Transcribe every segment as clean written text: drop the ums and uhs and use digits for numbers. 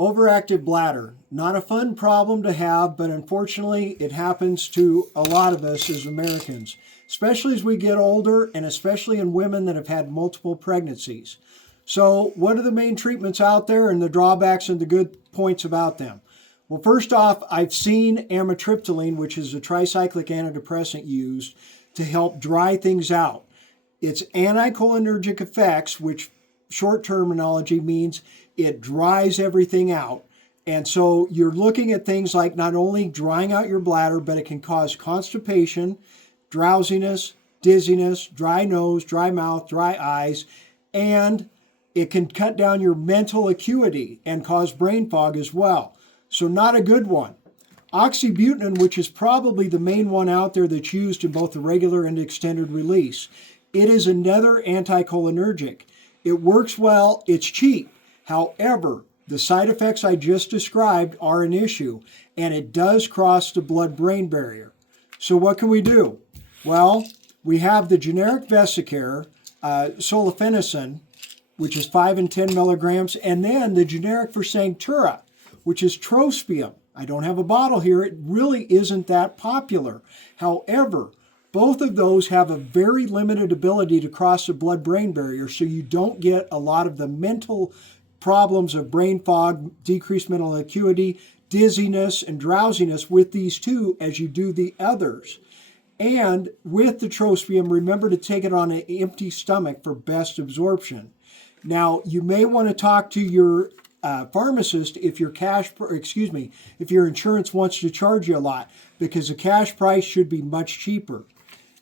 Overactive bladder. Not a fun problem to have, but unfortunately it happens to a lot of us as Americans, especially as we get older and especially in women that have had multiple pregnancies. So what are the main treatments out there and the drawbacks and the good points about them? Well, first off, I've seen amitriptyline, which is a tricyclic antidepressant used to help dry things out. Its anticholinergic effects, which short terminology means it dries everything out. And so you're looking at things like not only drying out your bladder, but it can cause constipation, drowsiness, dizziness, dry nose, dry mouth, dry eyes, and it can cut down your mental acuity and cause brain fog as well. So not a good one. Oxybutynin, which is probably the main one out there that's used in both the regular and extended release. It is another anticholinergic. It works well, it's cheap. However, the side effects I just described are an issue, and it does cross the blood-brain barrier. So what can we do? Well, we have the generic Vesicare, solifenacin, which is 5 and 10 milligrams, and then the generic for Sanctura, which is trospium. I don't have a bottle here. It really isn't that popular. However, both of those have a very limited ability to cross the blood-brain barrier, so you don't get a lot of the mental problems of brain fog, decreased mental acuity, dizziness, and drowsiness with these two as you do the others. And with the trospium, remember to take it on an empty stomach for best absorption. Now, you may want to talk to your pharmacist if your if your insurance wants to charge you a lot, because the cash price should be much cheaper.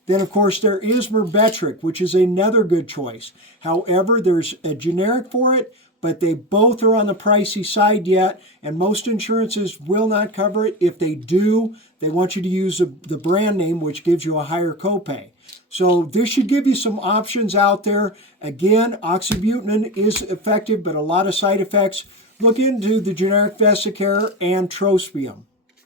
Then, of course, there is Myrbetriq, which is another good choice. However, there's a generic for it, but they both are on the pricey side yet, and most insurances will not cover it. If they do, they want you to use the brand name, which gives you a higher copay. So this should give you some options out there. Again, oxybutynin is effective, but a lot of side effects. Look into the generic Vesicare and trospium.